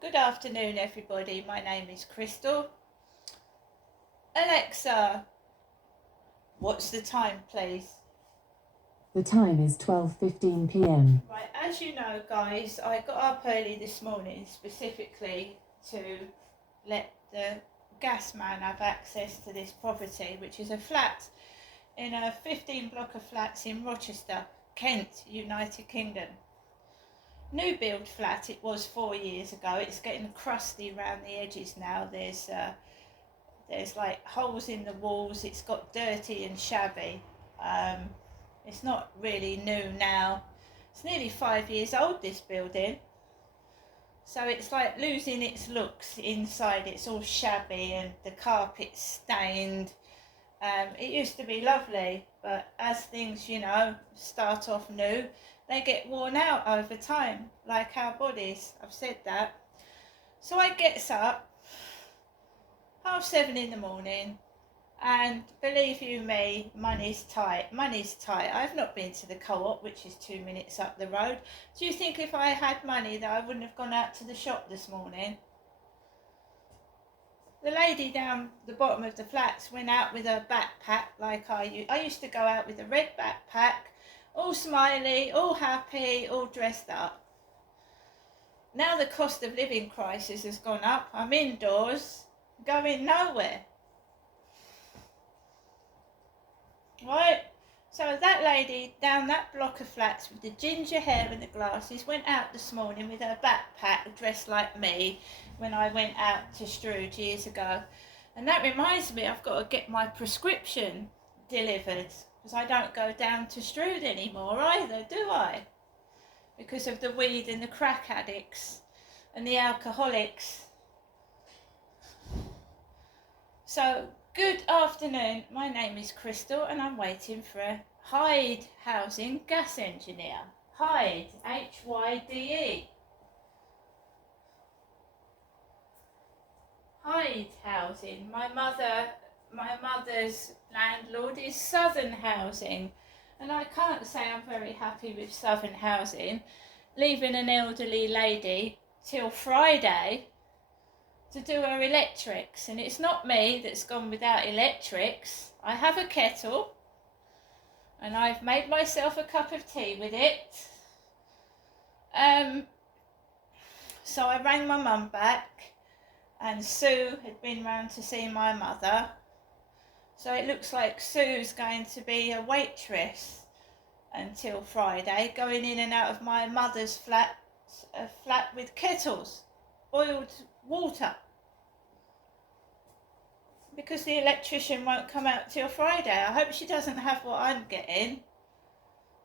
Good afternoon, everybody. My name is Crystal. Alexa, what's the time, please? The time is 12:15 p.m. Right, as you know, guys, I got up early this morning specifically to let the gas man have access to this property, which is a flat in a 15 block of flats in Rochester, Kent, United Kingdom. New build flat it was 4 years ago. It's getting crusty around the edges now. There's like holes in the walls. It's got dirty and shabby. It's not really new now. It's nearly 5 years old, this building. So it's like losing its looks inside. It's all shabby and the carpet's stained. It used to be lovely, but as things, start off new, they get worn out over time, like our bodies. I've said that. So I gets up 7:30 in the morning, and believe you me, money's tight. I've not been to the Co-op, which is 2 minutes up the road. Do you think if I had money that I wouldn't have gone out to the shop this morning? The lady down the bottom of the flats went out with her backpack like I used to go out with a red backpack, all smiley, all happy, all dressed up. Now the cost of living crisis has gone up. I'm indoors, going nowhere. Right? So that lady down that block of flats with the ginger hair and the glasses went out this morning with her backpack, dressed like me when I went out to Strood years ago. And that reminds me, I've got to get my prescription delivered, because I don't go down to Strood anymore either, do I? Because of the weed and the crack addicts and the alcoholics. So, good afternoon. My name is Crystal and I'm waiting for a Hyde Housing gas engineer. Hyde, Hyde. Hyde Housing. My mother's landlord is Southern Housing, and I can't say I'm very happy with Southern Housing, leaving an elderly lady till Friday to do her electrics. And it's not me that's gone without electrics. I have a kettle and I've made myself a cup of tea with it. So I rang my mum back, and Sue had been round to see my mother. So it looks like Sue's going to be a waitress until Friday, going in and out of my mother's flat, a flat with kettles, boiled water, because the electrician won't come out till Friday. I hope she doesn't have what I'm getting.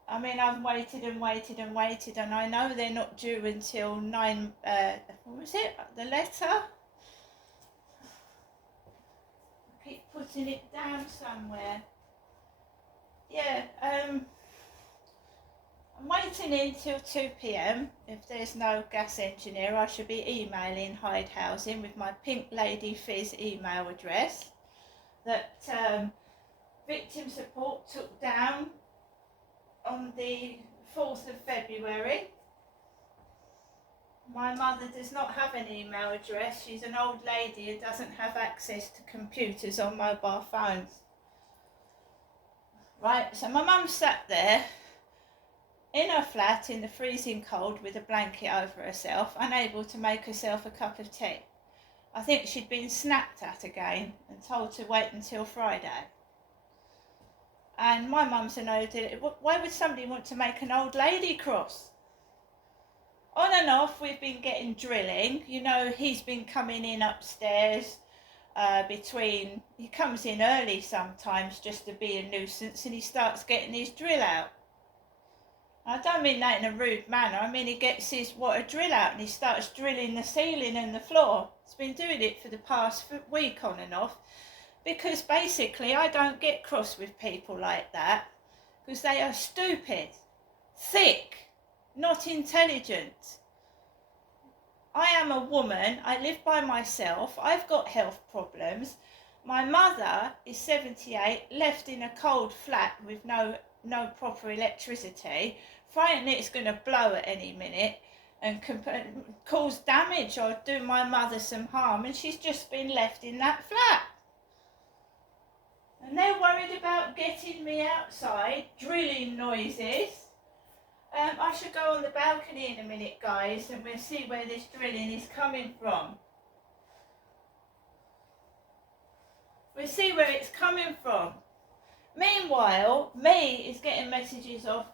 I mean, I've waited and I know they're not due until 9, what was it, the letter? I keep putting it down somewhere. Yeah, I'm waiting until 2 p.m. If there's no gas engineer, I should be emailing Hyde Housing with my Pink Lady Fizz email address that Victim Support took down on the 4th of February. My mother does not have an email address. She's an old lady who doesn't have access to computers or mobile phones. Right, so my mum sat there in her flat in the freezing cold with a blanket over herself, unable to make herself a cup of tea. I think she'd been snapped at again and told to wait until Friday. And my mum's an old lady. Why would somebody want to make an old lady cross? On and off, we've been getting drilling. You know, he's been coming in upstairs he comes in early sometimes just to be a nuisance, and he starts getting his drill out. I don't mean that in a rude manner. I mean he gets his water drill out and he starts drilling the ceiling and the floor. He's been doing it for the past week on and off, because basically I don't get cross with people like that, because they are stupid, thick, not intelligent. I am a woman, I live by myself, I've got health problems. My mother is 78, left in a cold flat with no proper electricity, frightened it's going to blow at any minute. and cause damage or do my mother some harm, and she's just been left in that flat. And they're worried about getting me outside, drilling noises. I should go on the balcony in a minute, guys, and we'll see where this drilling is coming from. We'll see where it's coming from. Meanwhile, me is getting messages off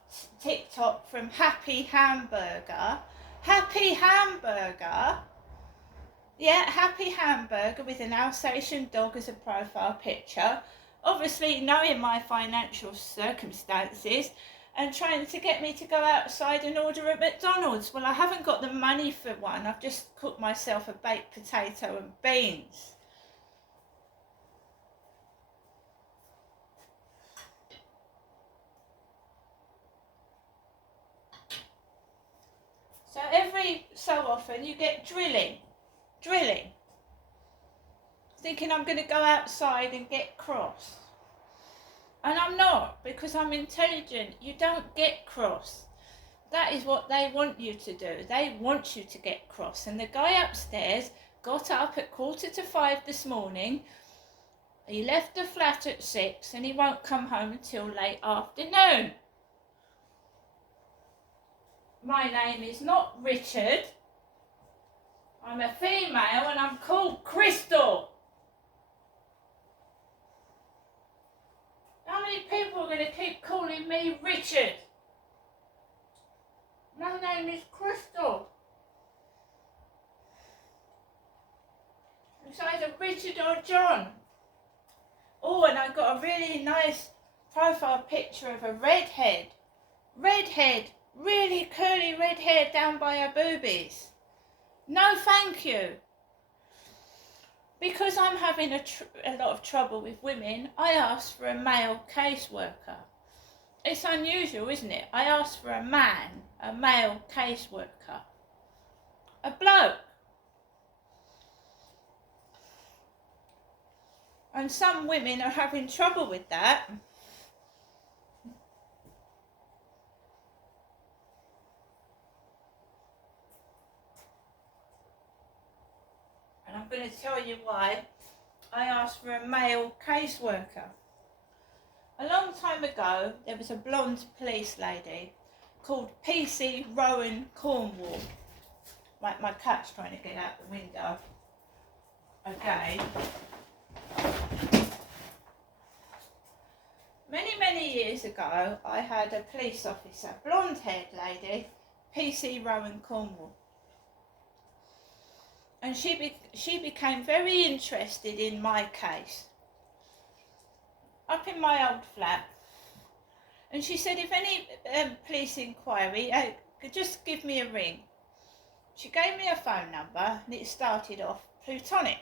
TikTok from Happy Hamburger. Happy Hamburger. Yeah, Happy Hamburger with an Alsatian dog as a profile picture. Obviously knowing my financial circumstances and trying to get me to go outside and order at McDonald's. Well, I haven't got the money for one. I've just cooked myself a baked potato and beans. So every so often you get drilling, thinking I'm going to go outside and get cross. And I'm not, because I'm intelligent. You don't get cross. That is what they want you to do. They want you to get cross. And the guy upstairs got up at 4:45 this morning. He left the flat at 6 and he won't come home until late afternoon. My name is not Richard. I'm a female and I'm called Crystal. How many people are going to keep calling me Richard? My name is Crystal. It's either Richard or John. Oh, and I got a really nice profile picture of a redhead. Really curly red hair down by her boobies. No, thank you. Because I'm having a lot of trouble with women, I asked for a male caseworker. It's unusual, isn't it? I asked for a man, a male caseworker. A bloke. And some women are having trouble with that. And I'm going to tell you why I asked for a male caseworker. A long time ago, there was a blonde police lady called PC Rowan Cornwall. My cat's trying to get out the window. Okay. Many years ago, I had a police officer, blonde-haired lady, PC Rowan Cornwall. And she became very interested in my case. Up in my old flat. And she said, if any police inquiry, just give me a ring. She gave me a phone number and it started off Plutonic.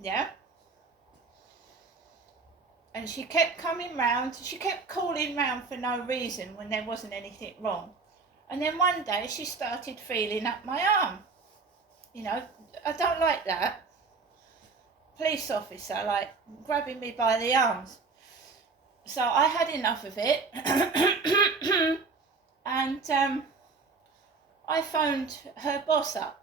Yeah? And she kept coming round, she kept calling round for no reason when there wasn't anything wrong. And then one day she started feeling up my arm. You know, I don't like that. Police officer, like, grabbing me by the arms. So I had enough of it. And I phoned her boss up.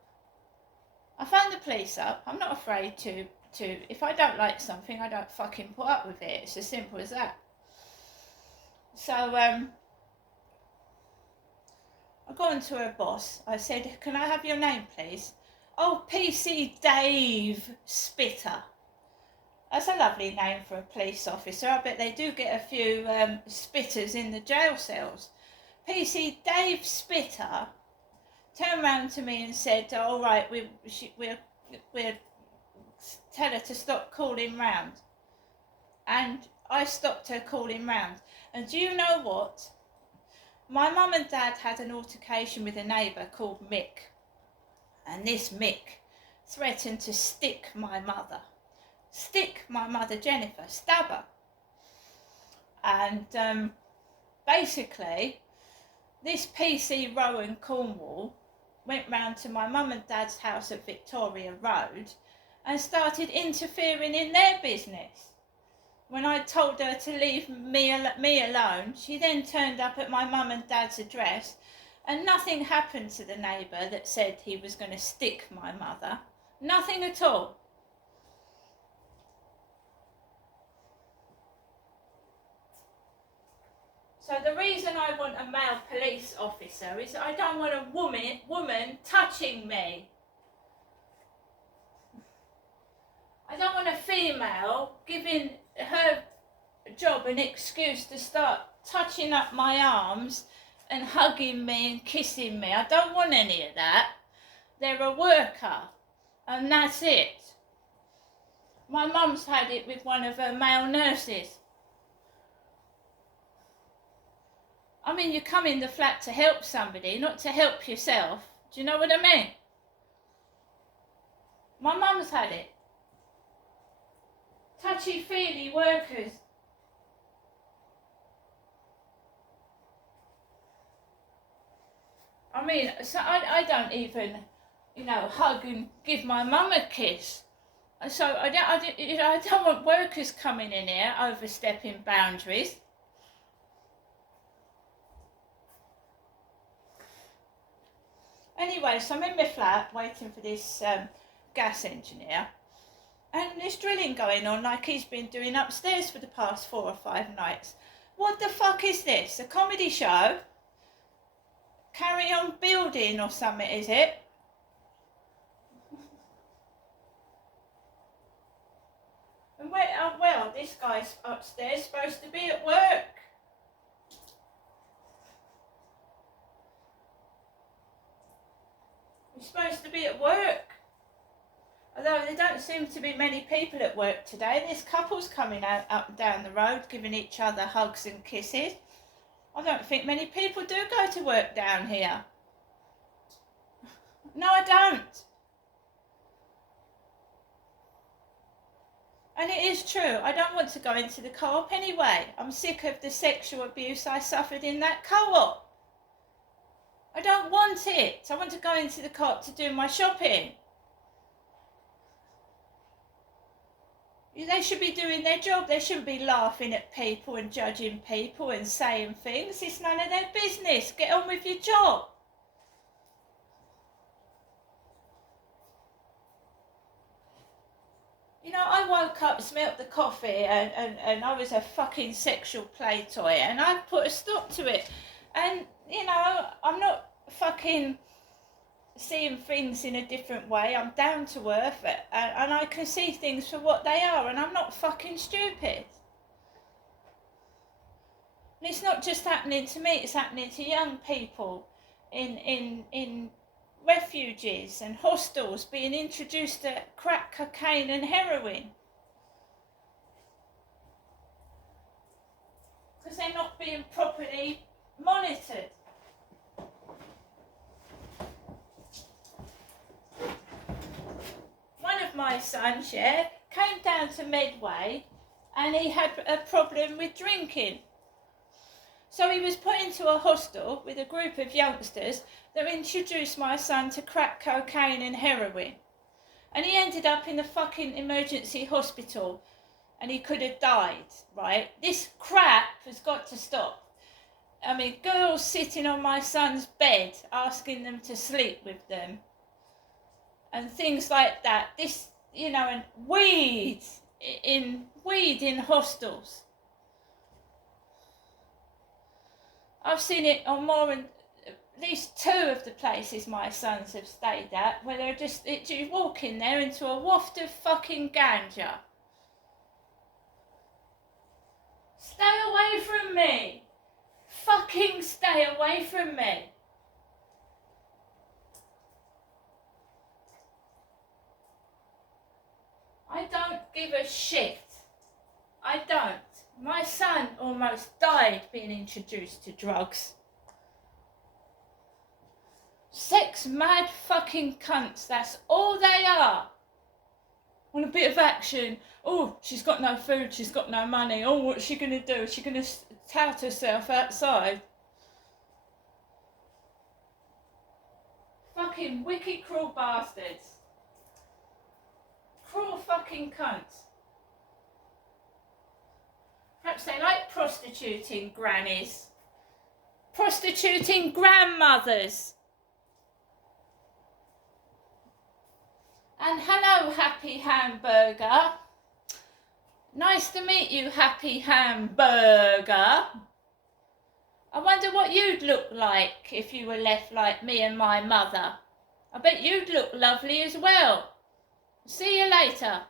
I phoned the police up. I'm not afraid to, if I don't like something, I don't fucking put up with it. It's as simple as that. So I got on to her boss. I said, can I have your name, please? Oh, PC Dave Spitter. That's a lovely name for a police officer. I bet they do get a few spitters in the jail cells. PC Dave Spitter turned round to me and said, all right, we'll tell her to stop calling round. And I stopped her calling round. And do you know what? My mum and dad had an altercation with a neighbour called Mick. And this Mick threatened to stick my mother Jennifer, stab her. And basically, this PC Rowan Cornwall went round to my mum and dad's house at Victoria Road and started interfering in their business. When I told her to leave me alone, she then turned up at my mum and dad's address And nothing happened to the neighbour that said he was going to stick my mother. Nothing at all. So the reason I want a male police officer is I don't want a woman touching me. I don't want a female giving her job an excuse to start touching up my arms and hugging me and kissing me. I don't want any of that. They're a worker, and that's it. My mum's had it with one of her male nurses. I mean, you come in the flat to help somebody, not to help yourself. Do you know what I mean? My mum's had it. Touchy-feely workers. I mean, so I don't even, hug and give my mum a kiss. So I don't want workers coming in here overstepping boundaries. Anyway, so I'm in my flat waiting for this gas engineer, and there's drilling going on like he's been doing upstairs for the past 4 or 5 nights. What the fuck is this? A comedy show? Carry On Building or something, is it? And well, this guy's upstairs supposed to be at work. He's supposed to be at work. Although there don't seem to be many people at work today. There's couples coming out up and down the road giving each other hugs and kisses. I don't think many people do go to work down here. No, I don't. And it is true, I don't want to go into the co-op anyway. I'm sick of the sexual abuse I suffered in that co-op. I don't want it. I want to go into the co-op to do my shopping. They should be doing their job. They shouldn't be laughing at people and judging people and saying things. It's none of their business. Get on with your job. I woke up, smelt the coffee, and I was a fucking sexual play toy, and I put a stop to it. And, I'm not fucking seeing things in a different way. I'm down to earth, and I can see things for what they are, and I'm not fucking stupid. And it's not just happening to me, it's happening to young people in refuges and hostels being introduced to crack cocaine and heroin. Because they're not being properly monitored. One of my sons, came down to Medway and he had a problem with drinking. So he was put into a hostel with a group of youngsters that introduced my son to crack cocaine and heroin. And he ended up in the fucking emergency hospital and he could have died, right? This crap has got to stop. I mean, girls sitting on my son's bed asking them to sleep with them and things like that. This, and weed in hostels. I've seen it on more than at least 2 of the places my sons have stayed at, where they're just you walk in there into a waft of fucking ganja. Stay away from me. Fucking stay away from me. I don't give a shit. I don't. My son almost died being introduced to drugs. Sex mad fucking cunts, that's all they are. Want a bit of action. Oh, she's got no food, she's got no money. Oh, what's she going to do? Is she going to tout herself outside? Fucking wicked cruel bastards. Cruel fucking cunts. Perhaps they like prostituting grannies. prostituting grandmothers. And hello, Happy Hamburger. Nice to meet you, Happy Hamburger. I wonder what you'd look like if you were left like me and my mother. I bet you'd look lovely as well. See you later.